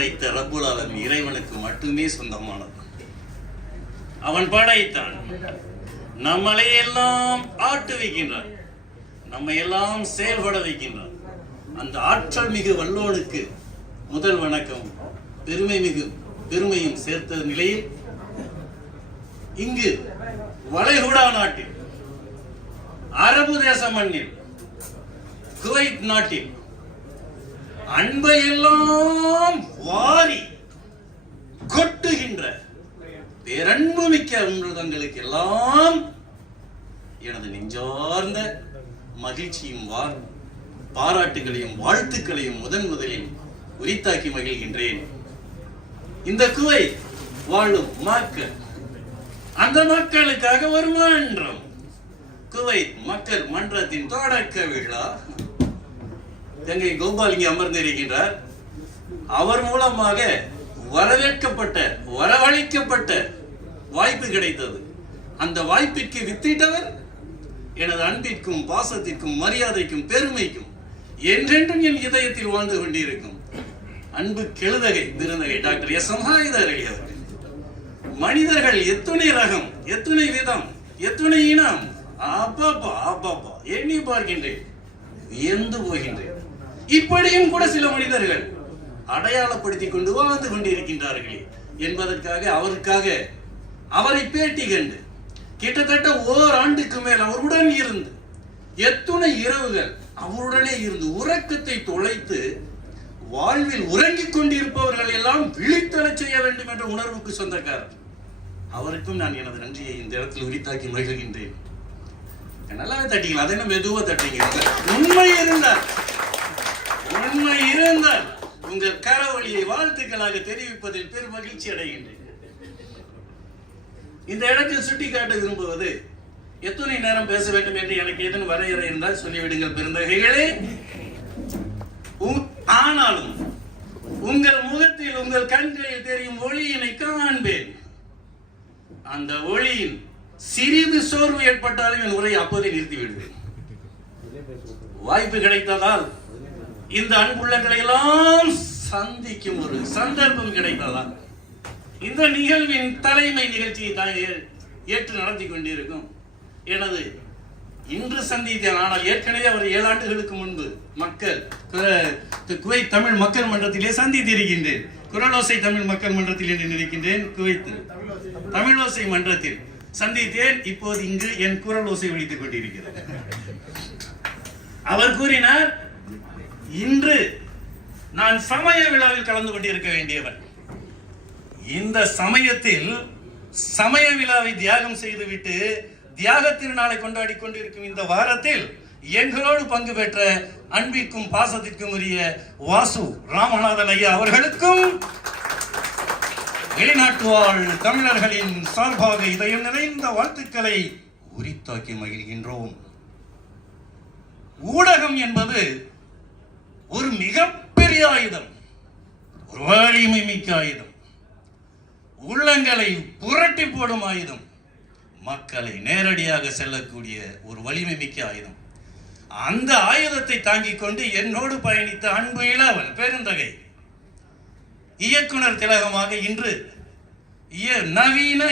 படைத்த ரப்புல் ஆலமீன் இறைவனுக்கு மட்டுமே சொந்தமானது. அவன் படைத்தான், நம்மளை எல்லாம் ஆட்டுவிக்கின்றான், நம்மை எல்லாம் செயல்பட வைக்கின்றான். அந்த ஆற்றல் மிகு வல்லோனுக்கு முதல் வணக்கம் பெருமையும் சேர்த்த நிலையில் இங்கு வளைகுடா நாட்டில், அரபு தேச மண்ணில், குவைத் நாட்டில் அன்பை எல்லாம் வாரி கொட்டுகின்ற பேரன்பு மிக்க அன்புதங்களுக்கு எல்லாம் எனது நெஞ்சார்ந்த மகிழ்ச்சியும் பாராட்டுகளையும் வாழ்த்துக்களையும் முதலில் உரித்தாக்கி மகிழ்கின்றேன். இந்த குவைத் வாழும் மக்கள், அந்த மக்களுக்காக ஒரு மன்றம், குவைத் மக்கள் மன்றத்தின் தொடக்க விழா. கங்கை கோபால் இங்கே அமர்ந்திருக்கின்றார். அவர் மூலமாக வரவழைக்கப்பட்ட வாய்ப்பு கிடைத்தது. அந்த வாய்ப்பிற்கு வித்திட்டவர் எனது அன்பிற்கும் பாசத்திற்கும் மரியாதைக்கும் பெருமைக்கும் என்றென்றும் என் இதயத்தில் வாழ்ந்து கொண்டிருக்கும் அன்பு கெழுதகை விருந்தகை டாக்டர் எஸ். எம். ஹைதர் அலி அவர்கள். மனிதர்கள் எத்துணை ரகம், எத்துணை விதம், எத்துணை இனம், அப்பப்பா எண்ணி பார்க்கின்றேன், வியந்து போகின்றேன். இப்படியும் கூட சில மனிதர்கள் அடையாளப்படுத்திக் கொண்டு வாழ்ந்து கொண்டிருக்கின்றார்களே என்பதற்காக அவரை பேட்டி கண்டு கிட்டத்தட்ட ஓராண்டுக்கு மேல் அவருடன் இருந்து எத்துணை இரவுகள் அவருடனே இருந்து உறக்கத்தை தொலைத்து வாழ்வில் உறங்கிக் கொண்டிருப்பவர்கள் எல்லாம் விழித்தெழச் செய்ய வேண்டும் என்ற உணர்வுக்கு சொந்தக்காரர். அவருக்கும் நான் எனது நன்றியை இந்த இடத்தில் உரித்தாக்கி மகிழ்கின்றேன். நல்லாவே தட்டிங்களா? அதை என்ன மெதுவா தட்டிங்க. உண்மை இருந்தால் உங்கள் கரவழியை வாழ்த்துக்களாக தெரிவிப்பதில் பெரும் மகிழ்ச்சி அடைகின்றேன். இந்த இடத்தில் சுட்டிக்காட்ட விரும்புவது, எத்தனை நேரம் பேச வேண்டும் என்று எனக்கு ஏதேனும் வரையறை இருந்தால் சொல்லிவிடுங்கள் பெருந்தகைகளே. ஆனாலும் உங்கள் முகத்தில், உங்கள் கண்களில் தெரியும் ஒளியினை காண்பேன். அந்த ஒளியின் சிறிது சோர்வு ஏற்பட்டாலும் என் உரையை அப்போதே நிறுத்தி விடுவேன். வாய்ப்பு கிடைத்ததால், இந்த அன்புள்ளங்களை எல்லாம் சந்திக்கும் ஒரு சந்தர்ப்பம் கிடைத்ததால், இந்த நிகழ்வின் தலைமை நிகழ்ச்சியை தான் ஏற்று நடத்தி கொண்டிருக்கும் எனது இன்று சந்தித்தேன். ஆனால் ஏற்கனவே அவர் 7 ஆண்டுகளுக்கு முன்பு குவைத் தமிழ் மக்கள் மன்றத்திலே சந்தித்திருக்கின்றேன். குரலோசை தமிழ் மக்கள் மன்றத்தில் என்று நினைக்கின்றேன். குவைத் தமிழோசை மன்றத்தில் சந்தித்தேன். இப்போது இங்கு என் குரலோசை ஒலித்துக் கொண்டிருக்கிறது. அவர் கூறினார், இன்று நான் சமய விழாவில் கலந்து கொண்டிருக்க வேண்டியவன். இந்த சமயத்தில் சமய விழாவை தியாகம் செய்துவிட்டு தியாக திருநாளை கொண்டாடி கொண்டிருக்கும் இந்த வாரத்தில் எங்களோடு பங்கு பெற்ற அன்பிற்கும் பாசத்திற்கும் உரிய வாசு ராமநாதன் ஐயா அவர்களுக்கும் வெளிநாட்டு வாழ் தமிழர்களின் சார்பாக இதயம் நிறைந்த வாழ்த்துக்களை உரித்தாக்கி மகிழ்கின்றோம். ஊடகம் என்பது ஒரு மிகப்பெரிய ஆயுதம், ஒரு வலிமை மிக்க ஆயுதம், உள்ளங்களை புரட்டி போடும் ஆயுதம், மக்களை நேரடியாக செல்லக்கூடிய ஒரு வலிமை மிக்க ஆயுதம். அந்த ஆயுதத்தை தாங்கிக் கொண்டு என்னோடு பயணித்த அன்பு இளவல் பெருந்தகை இயக்குனர் திலகமாக இன்று நவீன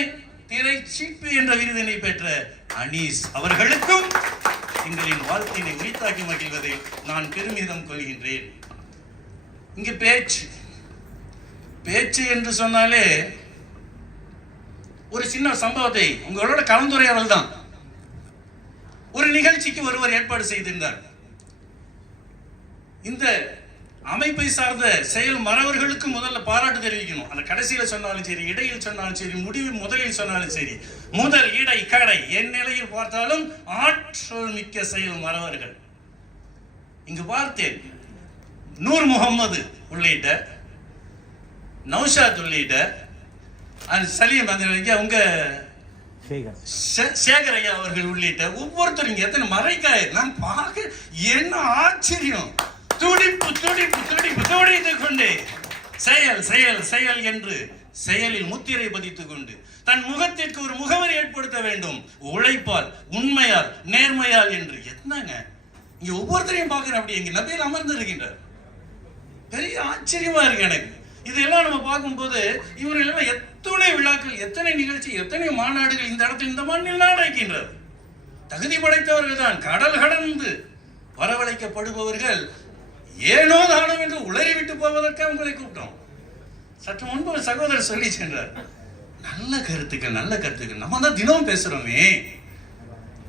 திரை சிற்பி என்ற விருதினை பெற்ற அனீஸ் அவர்களுக்கும் எங்களின் வாழ்த்தினை உரித்தாக்கி மகிழ்வதில் நான் பெருமிதம் கொள்கின்றேன். இங்கு பேச்சு என்று சொன்னாலே ஒரு சின்ன சம்பவத்தை உங்களோட கலந்துரையாடல் தான். ஒரு நிகழ்ச்சிக்கு ஒருவர் ஏற்பாடு செய்திருந்தார். இந்த அமைப்பை சார்ந்த செயல் மறவர்களுக்கு முதல்ல பாராட்டு தெரிவிக்கணும். அந்த கடைசியில சொன்னாலும் சரி, இடையில் சொன்னாலும் சரி, முடிவில் முதலில் சொன்னாலும் சரி, முதல் இடை கடை என் நிலையில் பார்த்தாலும் ஆற்றல் மிக்க செயல் மறவர்கள். இங்கு பார்த்தேன், நூர் முகமது உள்ளிட்ட, நௌஷாத் உள்ளிட்ட, சலீம் உங்க சேகரையா அவர்கள் உள்ளிட்ட ஒவ்வொருத்தரும் எத்தனை மறைக்காய நான் பார்க்க என்ன ஆச்சரியம். துடிப்பு துடிப்பு துடிப்பு துடித்துக் கொண்டு செயல் செயல் செயல் என்று செயலில் முத்திரை பதித்துக் கொண்டு தன் முகத்திற்கு ஒரு முகவரி ஏற்படுத்த வேண்டும். உழைப்பால், உண்மையால், நேர்மையால் என்று. என்னங்க இங்க ஒவ்வொருத்தரையும் பார்க்கிறேன். அப்படி எங்க நபியில் அமர்ந்து இருக்கின்றார். பெரிய ஆச்சரியமா இருக்கு எனக்கு. இதெல்லாம் நம்ம பார்க்கும்போது இவர்கள் எத்தனை விழாக்கள், எத்தனை நிகழ்ச்சி, எத்தனை மாநாடுகள் இந்த இடத்தில் இந்த மண்ணில் நடக்கின்றது. தகுதி படைத்தவர்கள் தான், கடல் கடந்து வரவழைக்கப்படுபவர்கள் ஏனோ தானம் என்று உளறிவிட்டு போவதற்காக உங்களை கூப்பிட்டோம். சற்று முன்பு ஒரு சகோதரர் சொல்லி சென்றார், நல்ல கருத்துக்கள் நம்ம தான் தினம் பேசுறோமே,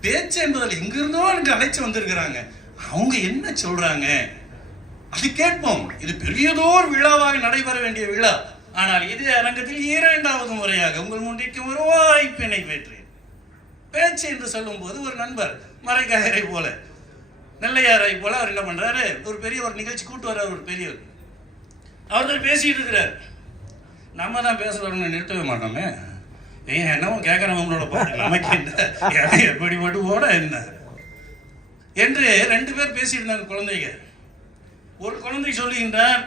பேச்சு என்பதில் எங்கிருந்தோ எனக்கு அழைச்சு வந்திருக்கிறாங்க, அவங்க என்ன சொல்றாங்க அது கேட்போம். இது பெரியதோர் விழாவாக நடைபெற வேண்டிய விழா. ஆனால் இதே அரங்கத்தில் 2வது முறையாக உங்கள் முன்னிற்கு ஒரு வாய்ப்பினை பெற்றேன். பேச்சு என்று சொல்லும் போது ஒரு நண்பர் மறைக்காயரை போல, நெல்லையாரை போல அவர் என்ன பண்றாரு, ஒரு நிகழ்ச்சி கூட்டு வர்றார். ஒரு பெரியவர் அவர்கள் பேசிட்டு இருக்கிறார். நம்ம தான் பேசுறவங்க நிறுத்தவே மாட்டோமே, ஏன் என்னவோ கேட்கறவங்களோட பாட்டு நமக்கு என்ன, எப்படி மட்டும் போட என்ன என்று 2 பேர் பேசிட்டு இருந்தாங்க. குழந்தைங்க, ஒரு குழந்தை சொல்லுகின்றார்,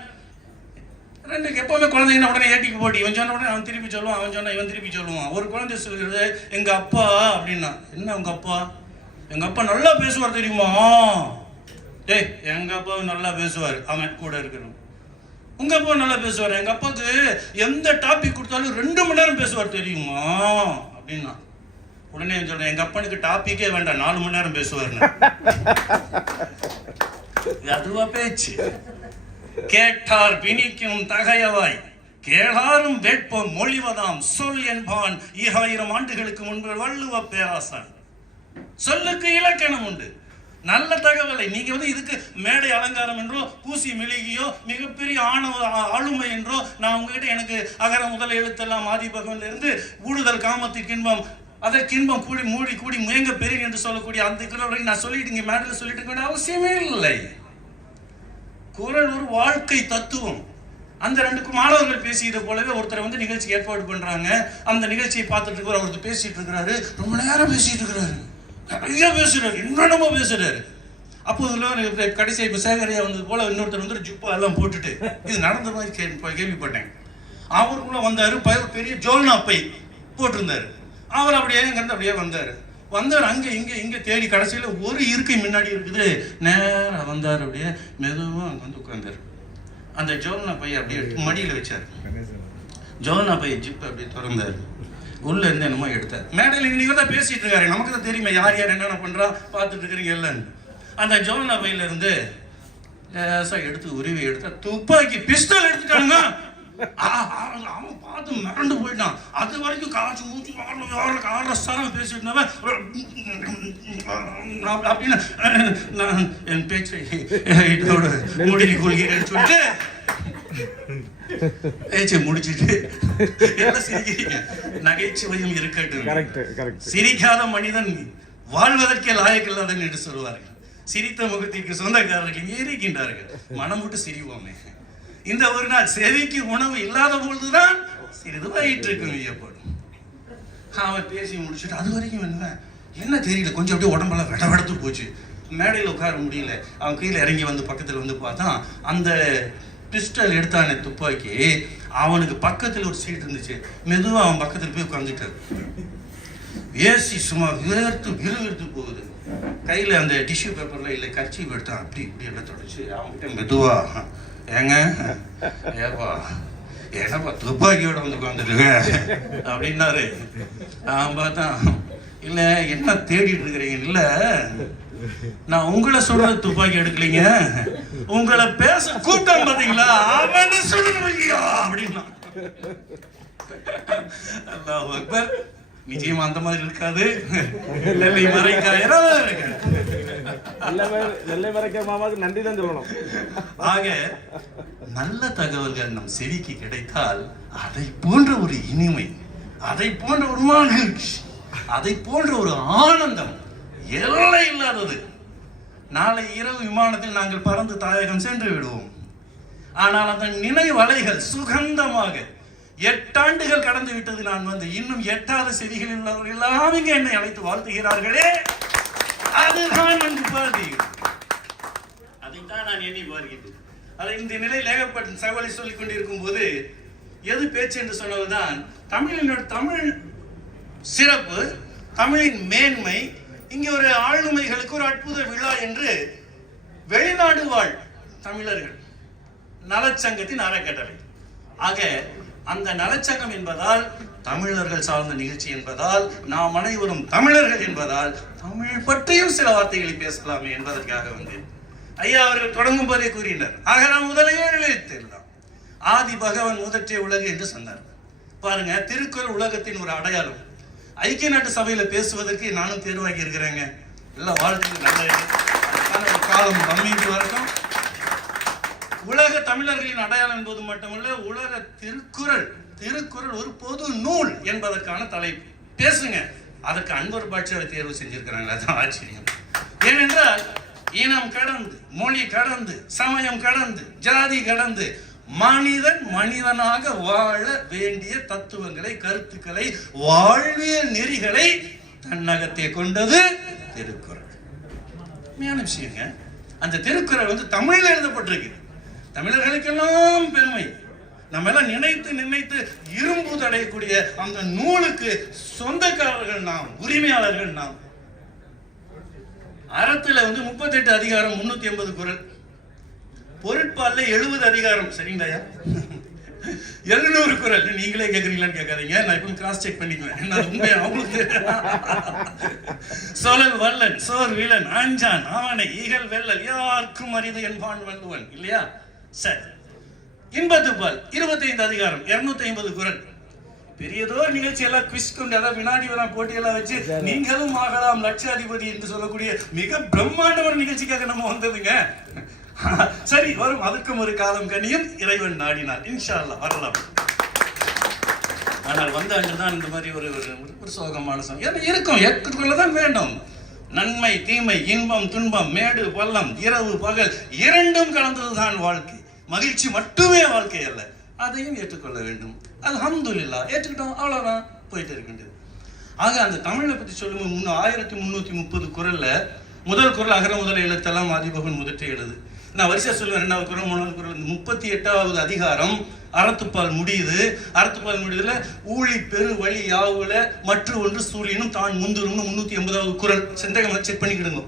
2 எப்பவுமே குழந்தைங்க உடனே ஏட்டிக்கு போட்டி, இவன் சொன்ன உடனே அவன் திருப்பி சொல்லுவான், அவன் சொன்னா இவன் திருப்பி சொல்லுவான். ஒரு குழந்தை சொல்லுகிறது, எங்க அப்பா அப்படின்னா. என்ன உங்க அப்பா? எங்க அப்பா நல்லா பேசுவார் தெரியுமா? டேய், எங்க அப்பா நல்லா பேசுவார், அவன் கூட இருக்கணும். உங்க அப்பா நல்லா பேசுவார், எங்க அப்பாவுக்கு எந்த டாபிக் கொடுத்தாலும் 2 மணி நேரம் பேசுவார் தெரியுமா அப்படின்னா. உடனே சொல்றேன், எங்க அப்பனுக்கு டாபிக்கே வேண்டாம், 4 மணி நேரம் பேசுவார்னு. அதுவா பேச்சு? கேட்டார் பிணிக்கும் தகையவாய், கேளாரும் வேட்பம் மொழிவதாம் சொல் என்பான் 2000 ஆண்டுகளுக்கு முன்பு வள்ளுவ பேராசான். சொல்லுக்கு இலக்கணம் உண்டு. நல்ல தகவலை நீங்க இதுக்கு மேடை அலங்காரம் என்றோ, பூசி மெழுகியோ, மிகப்பெரிய ஆளுமை என்றோ, நான் உங்ககிட்ட எனக்கு அகர முதல் எழுத்தெல்லாம் ஆதிபகவன்ல இருந்து ஊடுதல் காமத்திற்கு இன்பம், அதற்கு இன்பம் கூடி மூடி கூடி முயங்க பெரிய என்று சொல்லக்கூடிய அந்த குரல் நான் சொல்லிட்டு இங்க மேடையில் சொல்லிட்டு இருக்க அவசியமே இல்லை. குரல் ஒரு வாழ்க்கை தத்துவம். அந்த 2 மாணவர்கள் பேசியது போலவே ஒருத்தர் நிகழ்ச்சி ஏற்பாடு பண்றாங்க. அந்த நிகழ்ச்சியை பார்த்துட்டு இருக்கிற ஒருத்தர் பேசிட்டு இருக்கிறாரு, ரொம்ப நேரம் பேசிட்டு இருக்கிறாரு, நிறைய பேசுறாரு, என்னென்னமோ பேசுறாரு. அப்போ கடைசி இப்ப சேகரையா வந்தது போல இன்னொருத்தர் ஜுப்பா எல்லாம் போட்டுட்டு, இது நடந்த மாதிரி கேள்விப்பட்டேன். அவருக்குள்ள வந்தாரு, பெரிய ஜோல்னா பை போட்டிருந்தாரு. அவர் அப்படியே வந்தாரு. அங்க இங்க தேடி கடைசியில ஒரு இருக்கை முன்னாடி இருக்குது, நேரம் வந்தாரு, அப்படியே மெதுவா அங்க உட்கார்ந்தாரு. அந்த ஜோல்னா பைய அப்படியே மடியில வச்சாரு. ஜோல்னா பைய ஜிப் அப்படியே திறந்தாரு, உள்ள இருந்து என்னமோ எடுத்தார். மேடையில் நீங்க தான் பேசிட்டு இருக்காரு, நமக்கு தான் தெரியுமா யார் என்னென்ன பண்றா, பார்த்துட்டு இருக்கிறீங்க எல்லாம். அந்த ஜோல்னா பையில இருந்து லேசா எடுத்து உருவி எடுத்தா துப்பாக்கி பிஸ்டல் எடுத்துட்டாங்க. அவன் பார்த்து மிரண்டு போயிட்டான். அது வரைக்கும் காய்ச்சி மூச்சு பேசிட்டு இருந்தவன் அப்படின்னு நான் என் பேச்சை இதோட முடிவு கொள்கிறேன்னு சொல்லிட்டு பேச்சை முடிச்சுட்டு எல்லாம் சிரிக்கிறீங்க. நகைச்சுவையும் இருக்கட்டும். சிரிக்காத மனிதன் வாழ்வதற்கே லாயக்கில்லாதன்னு என்று சொல்வார்கள். சிரித்த முகத்திற்கு சொந்தக்காரர்கள் இங்கே இருக்கின்றார்கள். மனம் விட்டு சிரிவோமே. இந்த ஒரு நாள் செவிக்கு உணவு இல்லாத பொழுதுதான் சிறிது வயிற்றுக்கு வியப்படும். அவன் பேசி முடிச்சுட்டு அது வரைக்கும் என்ன தெரியல, கொஞ்சம் அப்படியே உடம்பெல்லாம் வெடவெடுத்து போச்சு. மேடையில் உட்கார முடியல. அவன் கீழே இறங்கி பக்கத்தில் பார்த்தா அந்த பிஸ்டல் எடுத்தானே துப்பாக்கி, அவனுக்கு பக்கத்தில் ஒரு சீட் இருந்துச்சு. மெதுவாக அவன் பக்கத்தில் போய் உட்காந்துட்டாரு. ஏசி சும்மா விறுவிறுத்து போகுது. கையில் அந்த டிஷ்யூ பேப்பர்ல இல்லை கர்ச்சீப் எடுத்தான், அப்படி இப்படி எல்லாம் தொடச்சு அவன்கிட்ட மெதுவா, ஏங்க ஏப்பா என்னப்பா துப்பாக்கியோட உட்காந்துருக்க அப்படின்னாரு. நான் பார்த்தேன், இல்லை என்ன தேடிட்டு இருக்கிறீங்க? இல்லை, நான் உங்களை சொல்றது துப்பாக்கி எடுக்கலைங்க, உங்களை பேச கூட்டம் பார்த்தீங்களா அவனை சொல்லுங்க அப்படின்னா. அல்லாஹ் அக்பர். நிச்சயமா அந்த மாதிரி இருக்காது. நெல்லை மறைக்காய் மாமாவுக்கு நன்றி தான் சொல்லணும். ஆக நல்ல தகவல்கள் நம் செவிக்கு கிடைத்தால் அதை போன்ற ஒரு இனிமை, அதை போன்ற ஒரு மகிழ்ச்சி, அதை போன்ற ஒரு ஆனந்தம் எல்லை இல்லாதது. நாளை இரவு விமானத்தில் நாங்கள் பறந்து தாயகம் சென்று விடுவோம். ஆனால் அந்த நினைவலைகள் சுகந்தமாக 8 ஆண்டுகள் கடந்து விட்டது. நான் இன்னும் எட்டாத செவிகள் உள்ளவர்கள் எல்லாம் இங்கே என்னை அழைத்து வாழ்த்துகிறார்களே, அதுதான் நன்கு பார்த்தீர்கள். அதைத்தான் நான் எண்ணி பார்க்கிறேன். அதை இந்த நிலையில் ஏகப்பட்ட சகவலை சொல்லிக் கொண்டிருக்கும் போது எது பேச்சு என்று சொன்னதுதான் தமிழ் சிறப்பு, தமிழின் மேன்மை. இங்கே ஒரு ஆளுமைகளுக்கு ஒரு அற்புத விழா என்று வெளிநாடு வாழ் தமிழர்கள் நலச்சங்கத்தின் அறக்கட்டளை ஆக அந்த நலச்சங்கம் என்பதால் தமிழர்கள் சார்ந்த நிகழ்ச்சி என்பதால் நாம் அனைவரும் தமிழர்கள் என்பதால் தமிழ் பற்றியும் சில வார்த்தைகளை பேசலாமே என்பதற்காக வந்தேன். ஐயா அவர்கள் தொடங்கும் போதே கூறினார், அகரம் முதலே எழுத்தெல்லாம் ஆதி பகவன் முதற்றே உலகு என்று சொன்னார். பாருங்க, திருக்குறள் உலகத்தின் ஒரு அடையாளம். ஐக்கிய நாட்டு சபையில பேசுவதற்கு நானும் தேர்வாகி இருக்கிறேங்க. எல்லாம் வாழ்த்துக்கு நல்ல காலம் நம்மீது வரட்டும். உலக தமிழர்களின் அடையாளம் என்பது மட்டுமல்ல, உலக திருக்குறள் ஒரு பொது நூல் என்பதற்கான தலைப்பு பேசுங்க. அதற்கு அன்வர் பாட்சியாரை தேர்வு செஞ்சிருக்கிறாங்க. அதான் ஆச்சரியம். ஏனென்றால் இனம் கடந்து, மொழி கடந்து, சமயம் கடந்து, ஜாதி கடந்து மனிதன் மனிதனாக வாழ வேண்டிய தத்துவங்களை, கருத்துக்களை, வாழ்வியல் நெறிகளை தன்னகத்தை கொண்டது திருக்குறள். உண்மையான விஷயங்க. அந்த திருக்குறள் தமிழில் எழுதப்பட்டிருக்கு. தமிழர்களுக்கெல்லாம் பெருமை. நம்ம எல்லாம் நினைத்து இரும்பு தடையக்கூடிய அந்த நூலுக்கு சொந்தக்காரர்கள் நாம், உரிமையாளர்கள் நாம். அறத்துல 38 அதிகாரம், 380 குறள். பொருட்பால்ல 70 அதிகாரம். சரிங்களா? 700 குறள். நீங்களே கேக்குறீங்களான்னு கேட்காதீங்க, நான் இப்போ கிராஸ் செக் பண்ணிக்குவேன். என்ன உண்மையா அவங்களுக்கு சொலல் வல்லன் சோர் வில்லன் ஆஞ்சான் அவனை ஈகல் வெல்லல் யாருக்கும் அரிது என்பான் வள்ளுவன் இல்லையா? சரி. இன்பத்துப்பால் 25 அதிகாரம், 250 குறள். பெரியதோர் நிகழ்ச்சி எல்லாம் குவிஸ் கொண்டு அதாவது வினாடி வினா போட்டியெல்லாம் வச்சு நீங்களும் ஆகலாம் லட்சாதிபதி என்று சொல்லக்கூடிய மிக பிரம்மாண்டமான நிகழ்ச்சிக்காக நம்ம வந்ததுங்க. சரி, வரும். அதுக்கும் ஒரு காலம் கனியும் இறைவன் நாடினார். இன்ஷா அல்லாஹ் வரலாம். ஆனால் வந்த அன்றுதான் இந்த மாதிரி ஒரு சோகமான சமயம் இருக்கும். ஏற்றுக்கொள்ளதான் வேண்டும். நன்மை தீமை, இன்பம் துன்பம், மேடு பள்ளம், இரவு பகல் இரண்டும் கலந்ததுதான் வாழ்க்கை. மகிழ்ச்சி மட்டுமே வாழ்க்கை அல்ல, அதையும் ஏற்றுக்கொள்ள வேண்டும். அல்ஹம்துலில்லாஹ் ஏற்றுக்கிட்டோம், அவ்வளவுதான், போயிட்டு இருக்கின்றது. ஆக அந்த தமிழை பற்றி சொல்லும் 1330 குறள்ல முதல் குறள் அகர முதல் எழுத்தெல்லாம் ஆதிபகவன் முதற்றே எழுது. நான் வரிசையா சொல்லுவேன். 2வது குறள், 3வது குறள். 38வது அதிகாரம் அறத்துப்பால் முடியுது. அறத்துப்பால் முடியுதுல ஊழி பெரு வழி யாவுல மற்ற ஒன்று சூரியனும் தான் முந்துரும்னு 380வது குறள். செந்தகம் செக் பண்ணிக்கிடுங்க.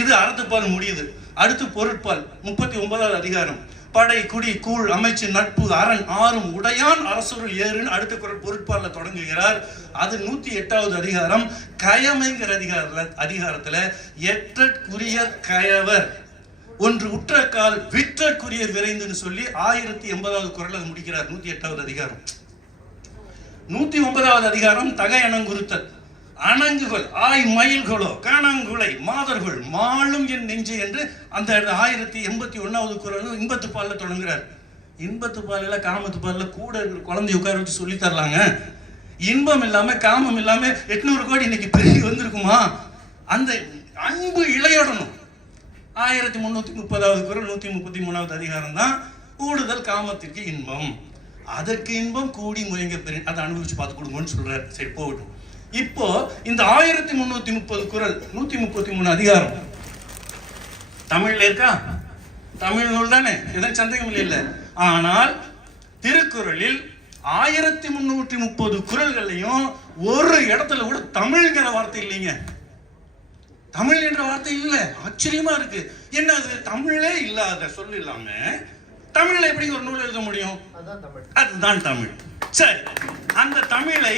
இது அறத்துப்பால் முடியுது. அடுத்து பொருட்பால் 39வது அதிகாரம். படை குடி கூழ் அமைச்சு நட்பு அரண் ஆறும் உடையான் அரசுருள் ஏறுன்னு அடுத்த குறள் பொருட்பால்ல தொடங்குகிறார். அது 108வது அதிகாரம். கயமைங்கிற அதிகாரத்துல எற்றற்குரிய கயவர் ஒன்று உற்றக்கால் விற்றற்குரிய விரைந்துன்னு சொல்லி 1080வது குறள் அது முடிக்கிறார். 108வது அதிகாரம். 109வது அதிகாரம் தகை அணங்குறுத்தல். அணங்குகள் ஆய் மயில்களோ கணங்குலை மாதர்கள் மாளும் என் நெஞ்சு என்று அந்த 1081வது குறள் இன்பத்து பால்ல தொடங்குறார். இன்பத்து பால்ல காமத்து பால்ல கூட குழந்தை உட்கார வச்சு சொல்லி தரலாங்க. இன்பம் இல்லாம காமம் இல்லாம 800 கோடி இன்னைக்கு பெருகி வந்திருக்குமா? அந்த அன்பு இளையோடணும். 1330வது குறள் 133வது அதிகாரம் தான் கூடுதல் காமத்திற்கு இன்பம், அதற்கு இன்பம் கூடி முயங்க பெரிய அதை அனுபவிச்சு பார்த்து கொடுங்கன்னு சொல்றாரு. சரி, போகட்டும். இப்போ இந்த 1330 குறள் 133 அதிகாரம் தமிழ்ல இருக்கா? தமிழ் நூல் தானே, எதன் சந்தேகம் இல்லை. ஆனால் திருக்குறளில் 1330 குறள்களையும் ஒரு இடத்துல கூட தமிழ்ங்கிற வார்த்தை இல்லைங்க. தமிழ் என்ற வார்த்தை இல்லை. ஆச்சரியமா இருக்கு. என்ன அது? தமிழே இல்லாத சொல் இல்லாம தமிழ்ல எப்படி ஒரு நூல் எழுத முடியும்? அதுதான் தமிழ். சரி, அந்த தமிழை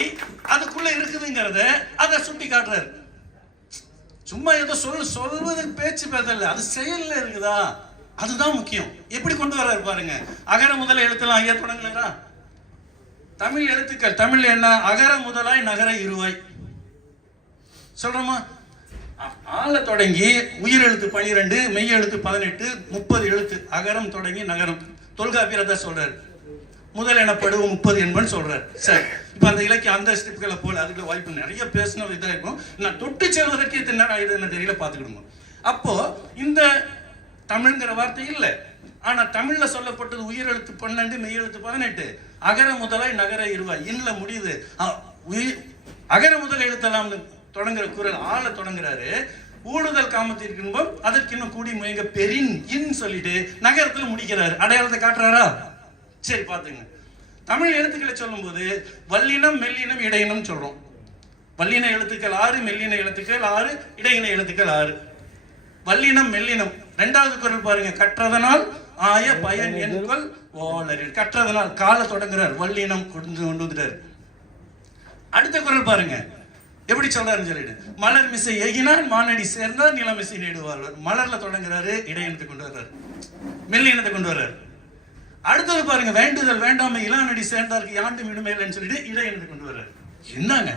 அதுக்குள்ள இருக்குதுங்கிறத அதை சுட்டி காட்டுறாரு. சும்மா ஏதோ சொல்வது பேச்சு பேசல, அது செயல்ல இருக்குதா? அதுதான் முக்கியம். எப்படி கொண்டு வர்றாரு பாருங்க. அகர முதல எழுத்தெல்லாம் ஐயா தொடங்கலா? தமிழ் எழுத்துக்கள் தமிழ்ல என்ன? அகர முதலாய் நகர இருவாய் சொல்றோமா? ஆள தொடங்கி உயிர் எழுத்து 12, மெய் எழுத்து 18, 30 எழுத்து அகரம் தொடங்கி நகரம். தொல்காப்பியர் தான் சொல்றாரு. முதல் எனப்படுவோம் 30 என்பன்னு சொல்றாரு. சரி, இப்ப அந்த இலக்கிய அந்த ஸ்டெப்களை போல அதுக்குள்ள வாய்ப்பு நிறைய பேசணும். இதாக இருக்கும். நான் தொட்டு செல்வதற்கு இது என்ன தெரியல, பார்த்துக்கிடுங்க. அப்போ இந்த தமிழ்ங்கிற வார்த்தை இல்லை. ஆனா தமிழ்ல சொல்லப்பட்டது உயிர் எழுத்து 12, மெய் எழுத்து 18, அகர முதலாய் நகர இருவாய். இன்னல முடியுது. அகர முதல் எழுத்தெல்லாம் தொடங்குற குறள் ஆள தொடங்குறாரு. ஊடுதல் காமத்திற்கு இன்பம் அதற்கு இன்னும் கூடி முயங்க பெரின் இன் சொல்லிட்டு நகரத்துல முடிக்கிறாரு. அடையாளத்தை காட்டுறாரா? சரி, பாத்துங்க. தமிழ் எழுத்துக்களை சொல்லும் போது வல்லினம் மெல்லினம் இடையினம் சொல்றோம். வல்லின எழுத்துக்கள் 6, மெல்லின எழுத்துக்கள் 6, இடையின எழுத்துக்கள் 6. வல்லினம் மெல்லினம் 2வது குறள் பாருங்க. கற்றதனால் ஆய பயன் என்கொள் ஓலரில் கற்றதனால் கால தொடங்குறார், வல்லினம் கொண்டு வந்துட்டார். அடுத்த குரல் பாருங்க எப்படி சொல்றாருன்னு சொல்லிட்டு, மலர் மிசை எகினார் மானடி சேர்ந்தார் நிலமிசை நேடுவார். மலர்ல தொடங்குறாரு, இடையினத்தை கொண்டு வர்றாரு, மெல்லினத்தை கொண்டு வர்றாரு. அடுத்தது பாருங்க, வேண்டுதல் வேண்டாமை இளானடி சேர்ந்தாருக்கு யாண்டு விடுமையில்லைன்னு சொல்லிட்டு இடையினத்தை கொண்டு வர்றாரு. என்னங்க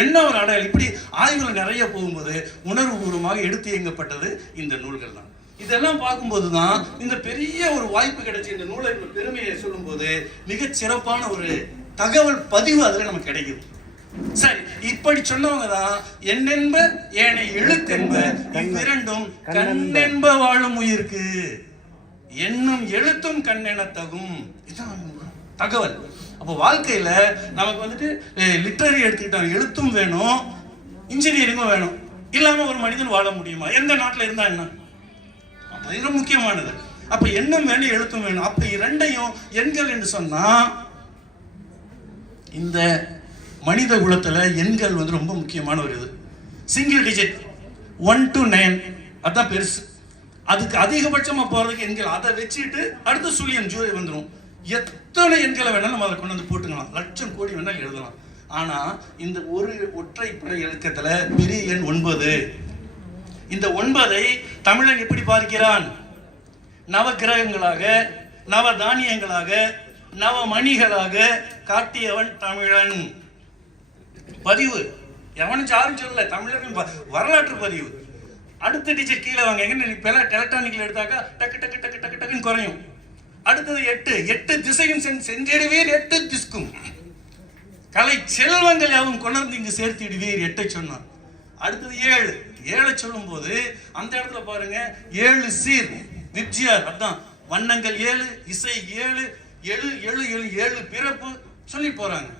என்ன ஒரு அடையாளம்! இப்படி ஆய்வுகள் நிறைய போகும்போது உணர்வுபூர்வமாக எடுத்து இயங்கப்பட்டது இந்த நூல்கள் தான். இதெல்லாம் பார்க்கும்போது தான் இந்த பெரிய ஒரு வாய்ப்பு கிடைச்சி இந்த நூலை பெருமையை சொல்லும் போது மிகச் சிறப்பான ஒரு தகவல் பதிவு அதுல நமக்கு கிடைக்குது. சரி, இப்படி சொன்னவங்க தான் என்னென்ப ஏனை எழுத்தென்ப இவ்விரண்டும் கண்ணென்ப வாழும் உயிருக்கு, என்னும் எழுத்தும் கண்ணெனத்தகும். இதுதான் தகவல். அப்போ வாழ்க்கையில நமக்கு வந்துட்டு லிட்டரரி எடுத்துக்கிட்டோம், எழுத்தும் வேணும், இன்ஜினியரிங்கும் வேணும். இல்லாம ஒரு மனிதன் வாழ முடியுமா? எந்த நாட்டில் இருந்தா என்ன? அது முக்கியமானது. அப்ப எண்ணம் வேணும், எழுத்தும் வேணும். அப்ப இரண்டையும் எண்கள் என்று சொன்னா, இந்த மனித குலத்துல எண்கள் வந்து ரொம்ப முக்கியமான ஒரு இது. சிங்கிள் டிஜிட் 1 to 9 அதான் பெருசு. அதுக்கு அதிகபட்சமா போறதுக்கு எண்கள், அதை வச்சுட்டு அடுத்த சுழியம் ஜூலை வந்துடும். எத்தனை எண்களை வேணாலும் நம்ம அதை கொண்டு வந்து போட்டுக்கலாம், லட்சம் கோடி வேணாலும் எழுதலாம். ஆனா இந்த ஒரு ஒற்றைப்படை இலக்கத்துல பெரிய எண் 9. இந்த 9ஐ தமிழன் எப்படி பார்க்கிறான்? நவ கிரகங்களாக, நவ தானியங்களாக, நவ மணிகளாக காட்டியவன் தமிழன். பதிவு எவனும் யாரும் சொல்லல, தமிழரின் வரலாற்று பதிவு. அடுத்த டிஜிட் கீழே வாங்க, எங்க எலக்ட்ரானிக்ல எடுத்தாக்கா டக்கு டக்கு டக்கு டக்கு டக்குன்னு குறையும். அடுத்தது 8 திசையும் சென்றிடுவீர் 8 திஸ்கும், கலை செல்வங்கள் யாவும் கொண்டு இங்கு சேர்த்திடுவீர் 8 சொன்னான். அடுத்தது 7 சொல்லும் போது அந்த இடத்துல பாருங்க 7 சீர் விப்ஜியார், அதான் வண்ணங்கள் 7, இசை 7, 7 பிறப்பு சொல்லி போறாங்க.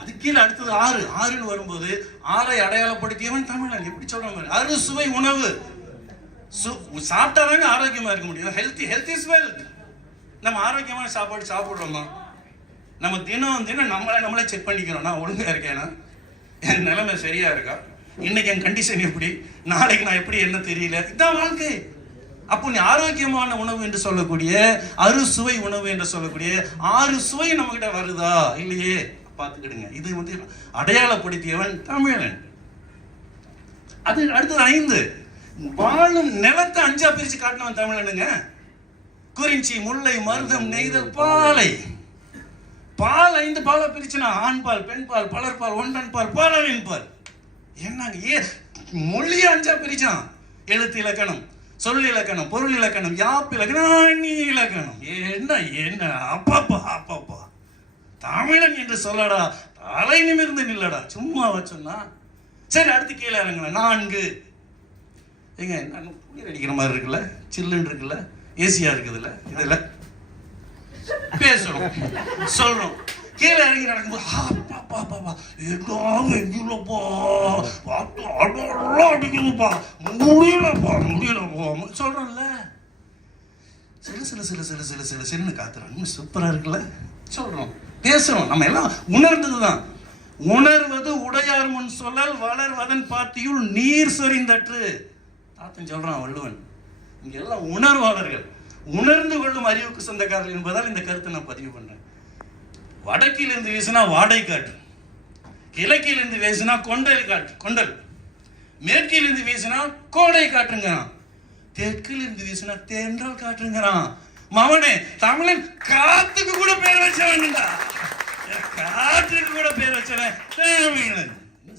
அது கீழே அடுத்தது 6ன்னு வரும்போது 6ஐ அடையாளப்படுத்தியவன் தமிழன். எப்படி சொல்றாங்க? அறுசுவை உணவு, சாப்பிட்டாதாங்க ஆரோக்கியமா இருக்க முடியும். Health is wealth. நம்ம ஆரோக்கியமான சாப்பாடு சாப்பிடுறோமா? நம்ம தினம் நம்மளே செக் பண்ணிக்கிறோம். நான் ஒழுங்கா இருக்கேனா, என் நிலைமை சரியா இருக்கா, இன்னைக்கு என் கண்டிஷன் எப்படி, நாளைக்கு நான் எப்படி என்ன தெரியல. இதுதான் வாழ்க்கை. அப்போ நீ ஆரோக்கியமான உணவு என்று சொல்லக்கூடிய, அறுசுவை உணவு என்று சொல்லக்கூடிய 6 சுவை நம்ம கிட்ட வருதா இல்லையே பார்த்துக்கிடுங்க. இது வந்து அடையாளப்படுத்தியவன் தமிழன். அது அடுத்தது 5 வாழும் நிலத்தை 5ஆ பிரிச்சு காட்டினவன் தமிழனுங்க. குறிஞ்சி, முல்லை, மருதம், நெய்தல், பாலை. பால் 5 பாலை பிரிச்சுனா, ஆண் பால், பெண் பால், பலர்பால், ஒன்றன் பால், பாலவின் பால். என்னங்க மொழியை 5ஆ பிரிச்சான். எழுத்து இலக்கணம், சொல் இலக்கணம், பொருள் இலக்கணம், யாப்பு இலக்கணம், அணி இலக்கணம். என்ன அப்பப்பா தமிழன் என்று சொல்லடா, தலை நிமிர்ந்து நில்லடா, சும்மா வச்சோன்னா. சரி, அடுத்து கீழே இறங்கலாம். 4 ஏங்க என்ன புளிர் அடிக்கிற மாதிரி இருக்குல்ல, சில்லுன்னு இருக்குல்ல, ஏசியா இருக்குதுல்ல, இதுல பேசுறோம் சொல்றோம். கீழே இறங்கி நடக்கும்போது அடிக்கணும்ப்பா, முடியலப்பா சொல்றோம்ல. சில காத்துறாங்க, சூப்பரா இருக்குல்ல சொல்றோம், பேசுறோம். நம்ம எல்லாம் உணர்ந்ததுதான். உணர்வது உடையார் முன் சொல்லல் வளர்வதன் பாத்தியுள் நீர் சொரிந்தற்று. தாத்தன் சொல்றான் வள்ளுவன். இங்க எல்லாம் உணர்வாளர்கள், உணர்ந்து கொள்ளும் அறிவுக்கு சொந்தக்காரர்கள் என்பதால் இந்த கருத்தை நான் பதிவு பண்றேன். வடக்கிலிருந்து வீசினா வாடை காற்று, கிழக்கிலிருந்து வீசினா கொண்டல், மேற்கிலிருந்து வீசினா கோடை காற்றுங்கிறான், தெற்கிலிருந்து வீசினா தென்றல் காற்றுங்கிறான். மவனே, தமிழன் காத்துக்கு கூட பேர் வச்சவன்டா, காற்றுக்கு கூட பேர் வச்சவன் தமிழன்.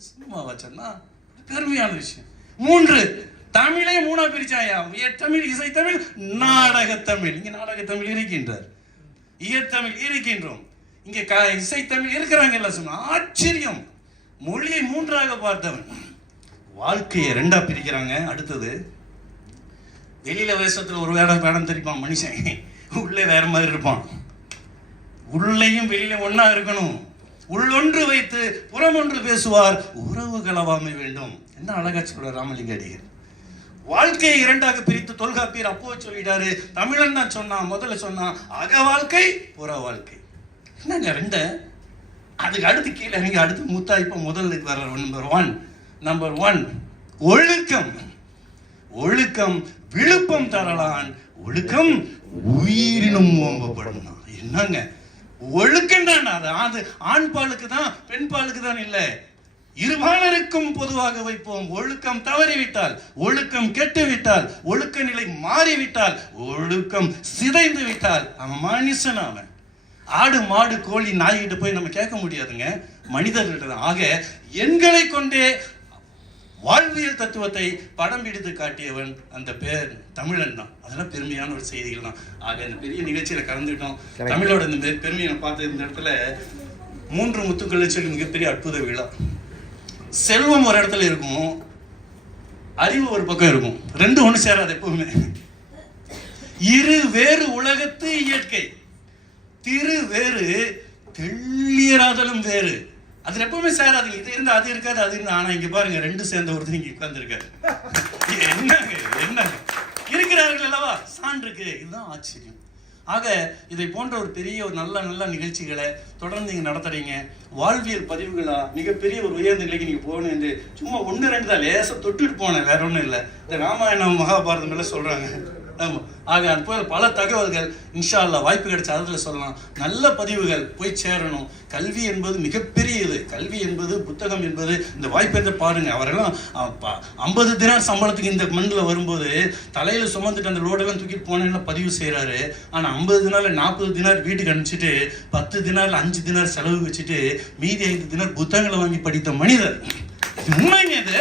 சும்மா வச்சா பெருமையான விஷயம். 3 தமிழை 3ஆ பிரிச்சாயா. இயற்றமிழ், இசைத்தமிழ், நாடகத்தமிழ். இங்க நாடகத்தமிழ் இருக்கின்றார், இயற்றமிழ் இருக்கின்றோம், இங்க இசைத்தமிழ் இருக்கிறாங்க. சொன்ன ஆச்சரியம். மொழியை 3ஆக பார்த்தவன். வாழ்க்கையை 2ஆ பிரிக்கிறாங்க. அடுத்தது வெளியில வேஷத்துல ஒரு வேடம் தெரிப்பான் மனுஷன், உள்ளே வேற மாதிரி இருப்பான். உள்ளேயும் வெளியில ஒன்னா இருக்கணும். உள்ளொன்று வைத்து புறம் ஒன்று பேசுவார், உறவு கலவாமை வேண்டும். என்ன அழகா சொல்ற ராமலிங்க அடிகள். வாழ்க்கையை 2ஆக பிரித்து தொல்காப்பியர் அப்போ சொல்லிட்டாரு. தமிழன் தான் சொன்னான், முதல்ல சொன்னான் அக வாழ்க்கை, புற வாழ்க்கை. என்னங்க 2. அதுக்கு அடுத்து கீழே நீங்க அடுத்து மூத்தா இப்ப முதலுக்கு வர நம்பர் 1 ஒழுக்கம். ஒழுக்கம் விழுப்பம் தரலான், ஒழுக்கம் உயிரினும் ஓம்பப்படும். என்னங்க ஒழுக்கம் தான் அது ஆண் பாலுக்கு தான் பெண் பாலுக்கு தான் இல்லை, இருபாலருக்கும் பொதுவாக வைப்போம். ஒழுக்கம் தவறிவிட்டால், ஒழுக்கம் கெட்டுவிட்டால், ஒழுக்க நிலை மாறிவிட்டால், ஒழுக்கம் சிதைந்து விட்டால் அவன் மனுஷன். அவன் ஆடு மாடு கோழி நாய்கிட்ட போய் நம்ம கேட்க முடியாதுங்க, மனிதர்கிட்ட தான். ஆக எண்களை கொண்டே வாழ்வியல் தத்துவத்தை படம் பிடித்து காட்டியவன் அந்த பேர் தமிழன் தான். அதெல்லாம் பெருமையான ஒரு செய்திகள் தான். ஆக இந்த பெரிய நிகழ்ச்சியில கலந்துக்கிட்டோம். தமிழோட இந்த பெருமையை பார்த்து இந்த இடத்துல 3 முத்துக்களை சொல்லி மிகப்பெரிய அற்புத விழா. செல்வம் ஒரு இடத்துல இருக்கும், அறிவு ஒரு பக்கம் இருக்கும், ரெண்டும் ஒண்ணு சேராது எப்பவுமே. இரு வேறு உலகத்து இயற்கை, திரு வேறு தெள்ளியராதலும் வேறு, அது எப்பவுமே சேராதுங்க. இது இருந்தா அது இருக்காது, அது இருந்தா. ஆனா இங்க பாருங்க, ரெண்டு சேர்ந்த ஒருத்தர் இங்க உட்கார்ந்துருக்காரு. என்னங்க என்னங்க இருக்கிறார்கள் அல்லவா, சான்றுக்கு. இதுதான் ஆச்சரியம். ஆக இதை போன்ற ஒரு பெரிய ஒரு நல்ல நிகழ்ச்சிகளை தொடர்ந்து நீங்க நடத்துறீங்க. வாழ்வியல் பதிவுகளா மிகப்பெரிய ஒரு உயர்ந்த நிலைக்கு நீங்க போகணும் என்று சும்மா 1-2 தான் லேசா தொட்டுட்டு போனேன், வேற ஒன்றும் இல்லை. இந்த ராமாயணம் மகாபாரதம் எல்லாம் சொல்றாங்க. ஆமா. ஆக அது போல பல தகவல்கள் இன்ஷா அல்லாஹ் வாய்ப்பு கிடைச்ச அதில் சொல்லலாம். நல்ல பதிவுகள் போய் சேரணும். கல்வி என்பது மிகப்பெரியது. கல்வி என்பது, புத்தகம் என்பது, இந்த வாய்ப்பு என்று பாருங்க. அவரெல்லாம் 50 தினார் சம்பளத்துக்கு இந்த மண்ணில் வரும்போது தலையில சுமந்துட்டு அந்த லோடெல்லாம் தூக்கிட்டு போனேன்னா பதிவு செய்யறாரு. ஆனா 50 தினார்ல 40 தினார் வீட்டுக்கு அனுப்பிச்சிட்டு 10 தினார்ல 5 தினார் செலவு வச்சுட்டு மீதி 5 தினார் புத்தகங்களை வாங்கி படித்த மனிதர். உண்மைங்க இது.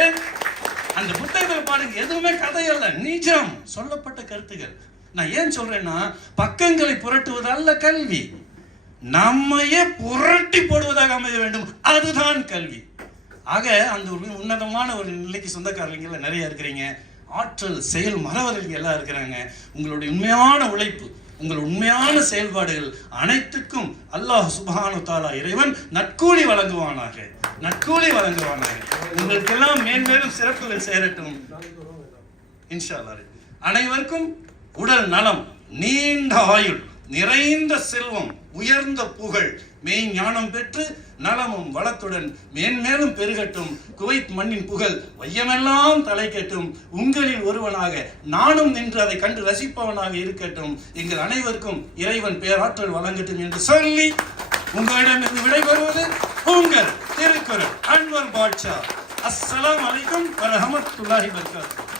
அந்த புத்தகத்தில் பாருங்க, எதுவுமே கதையல்ல, நிஜம் சொல்லப்பட்ட கருத்துக்கள். நான் ஏன் சொல்றேன்னா, பக்கங்களை புரட்டுவது அல்ல கல்வி, நம்மையே புரட்டி போடுவதாக அமைய வேண்டும், அதுதான் கல்வி. ஆக அந்த ஒரு உன்னதமான ஒரு நிலைக்கு சொந்தக்காரங்க நிறைய இருக்கிறீங்க. ஆற்றல் செயல் மறவர்கள் எல்லாம் இருக்கிறாங்க. உங்களுடைய உண்மையான உழைப்பு, உங்கள் உண்மையான செயல்பாடுகள் அனைத்துக்கும் அல்லாஹ் சுப்ஹானஹு வ தஆலா இறைவன் நற்கூலி வழங்குவானாக, நற்கூலி வழங்குவானாக. உங்களுக்கெல்லாம் மேன்மேலும் சிறப்புகள் சேரட்டும் இன்ஷா அல்லாஹ். அனைவருக்கும் உடல் நலம், நீண்ட ஆயுள், நிறைந்த செல்வம், உயர்ந்த புகழ், மெய் ஞானம் பெற்று நலமும் வளத்துடன் மேன்மேலும் பெருகட்டும். குவைத் மண்ணின் புகழ் வையமெல்லாம் தலை கட்டும். உங்களில் ஒருவனாக நானும் நின்று அதை கண்டு ரசிப்பவனாக இருக்கட்டும். எங்கள் அனைவருக்கும் இறைவன் பேராற்றல் வழங்கட்டும் என்று சொல்லி உங்களிடமிருந்து விடைபெறுவது உங்கள் திருக்குறள் அன்வர் பாட்ஷா. அஸ்ஸலாமு அலைக்கும் வ ரஹ்மத்துல்லாஹி வ பரகாத்துஹு.